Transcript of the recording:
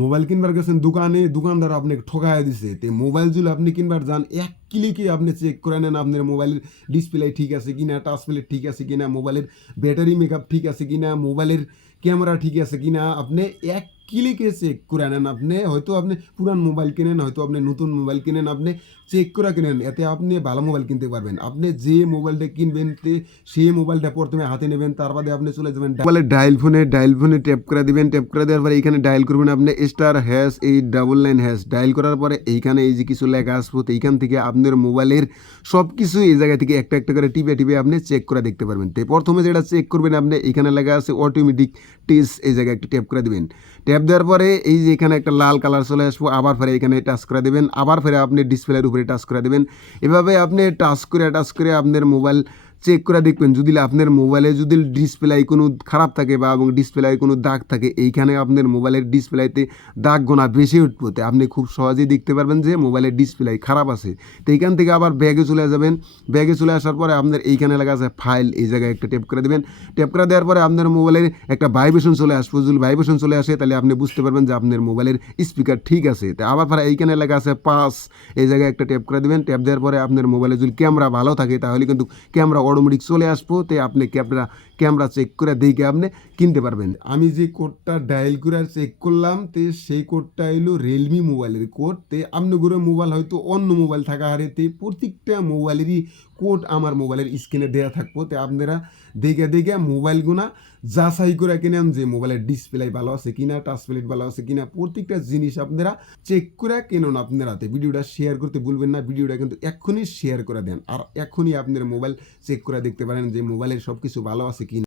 Mobile কিনবার গেছেন দোকানে, দোকানদার আপনাকে ঠকায়া দিছে, তে মোবাইল যদি আপনি কিনবার যান এক ক্লিকে আপনি চেক করে নেন আপনার মোবাইলের ডিসপ্লে ঠিক আছে কিনা, টাচ প্লেট ঠিক আছে কিনা, মোবাইলের ব্যাটারি মেকআপ ঠিক আছে কিনা, মোবাইলের ক্যামেরা ঠিক আছে কিনা, আপনি এক ক্লিকে চেক করে নেন। আপনি হয়তো আপনি পুরান মোবাইল কিনেন, হয়তো আপনি নতুন মোবাইল কিনেন, আপনি চেক করে কিনেন, এতে আপনি ভালো মোবাইল কিনতে পারবেন। আপনি যে মোবাইলটা কিনবেন সেই মোবাইলটা প্রথমে হাতে নেবেন, তার বাদে আপনি চলে যাবেন মোবাইলের ডায়াল ফোনে ট্যাপ করে দিবেন। ট্যাপ করে দেওয়ার পরে এইখানে ডায়াল করবেন আপনি *899#। ডায়াল করার পরে এইখানে এই যে কিছু লেখা আসবে, এইখান থেকে আপনার মোবাইলের সব কিছু এই জায়গা থেকে একটা একটা করে টিপে টিপে আপনি চেক করে দেখতে পারবেন। তো প্রথমে যেটা চেক করবেন আপনি, এখানে লেখা আছে অটোমেটিক টেস্ট, এই জায়গায় একটা ট্যাপ করে দিবেন। ট্যাপ দেওয়ার পরে এই যে এখানে একটা লাল কালার চলে আসবো, আবার ফেরে এখানে টাচ করে দেবেন, আবার ফেরে আপনি ডিসপ্লের উপরে টাচ করে দেবেন। এভাবে আপনি টাচ করে আপনার মোবাইল চেক করে দেখবেন। যদি আপনার মোবাইলে যদি ডিসপ্লে কোনো খারাপ থাকে বা এবং ডিসপ্লে কোনো দাগ থাকে, এইখানে আপনার মোবাইলের ডিসপ্লেতে দাগ গোনা বেশি উঠবে, আপনি খুব সহজেই দেখতে পারবেন যে মোবাইলের ডিসপ্লে খারাপ আছে। তো এইখান থেকে আবার ব্যাগে চলে যাবেন। ব্যাগে চলে আসার পরে আপনার এইখানে লেখা আছে ফাইল, এই জায়গায় একটা ট্যাপ করে দেবেন। ট্যাপ করে দেওয়ার পরে আপনার মোবাইলের একটা ভাইব্রেশন চলে আসবে। যদি ভাইব্রেশন চলে আসে তাহলে আপনি বুঝতে পারবেন যে আপনার মোবাইলের স্পিকার ঠিক আছে। তো আবার পরে এইখানে লেখা আছে পাস, এই জায়গায় একটা ট্যাপ করে দেবেন। ট্যাপ দেওয়ার পরে আপনার মোবাইলে যদি ক্যামেরা ভালো থাকে তাহলে কিন্তু ক্যামেরা অটোমেটিক চলে আসবো, তো আপনি ক্যামেরা চেক করে দেখে আপনি কিনতে পারবেন। আমি যে কোডটা ডায়াল করে চেক করলাম, তে সেই কোডটা এলো রিয়েলমি মোবাইলের কোড। তে আপনার মোবাইল হয়তো অন্য মোবাইল থাকা হারে, তে প্রত্যেকটা মোবাইলেরই কোড আমার মোবাইলের স্ক্রিনে দেওয়া থাকবো। তো আপনারা দেখে দেখে মোবাইলগুনা যাচাই করে কিনেন যে মোবাইলের ডিসপ্লে ভালো আছে কিনা, টাচ প্লেট ভালো আছে কিনা, প্রত্যেকটা জিনিস আপনারা চেক করে কিনুন। আপনারা ভিডিওটা শেয়ার করতে ভুলবেন না। ভিডিওটা কিন্তু এক্ষুনি শেয়ার করে দেন, আর এক্ষুনি আপনার মোবাইল চেক করে দেখতে পারেন যে মোবাইলের সব কিছু ভালো আছে কিনা।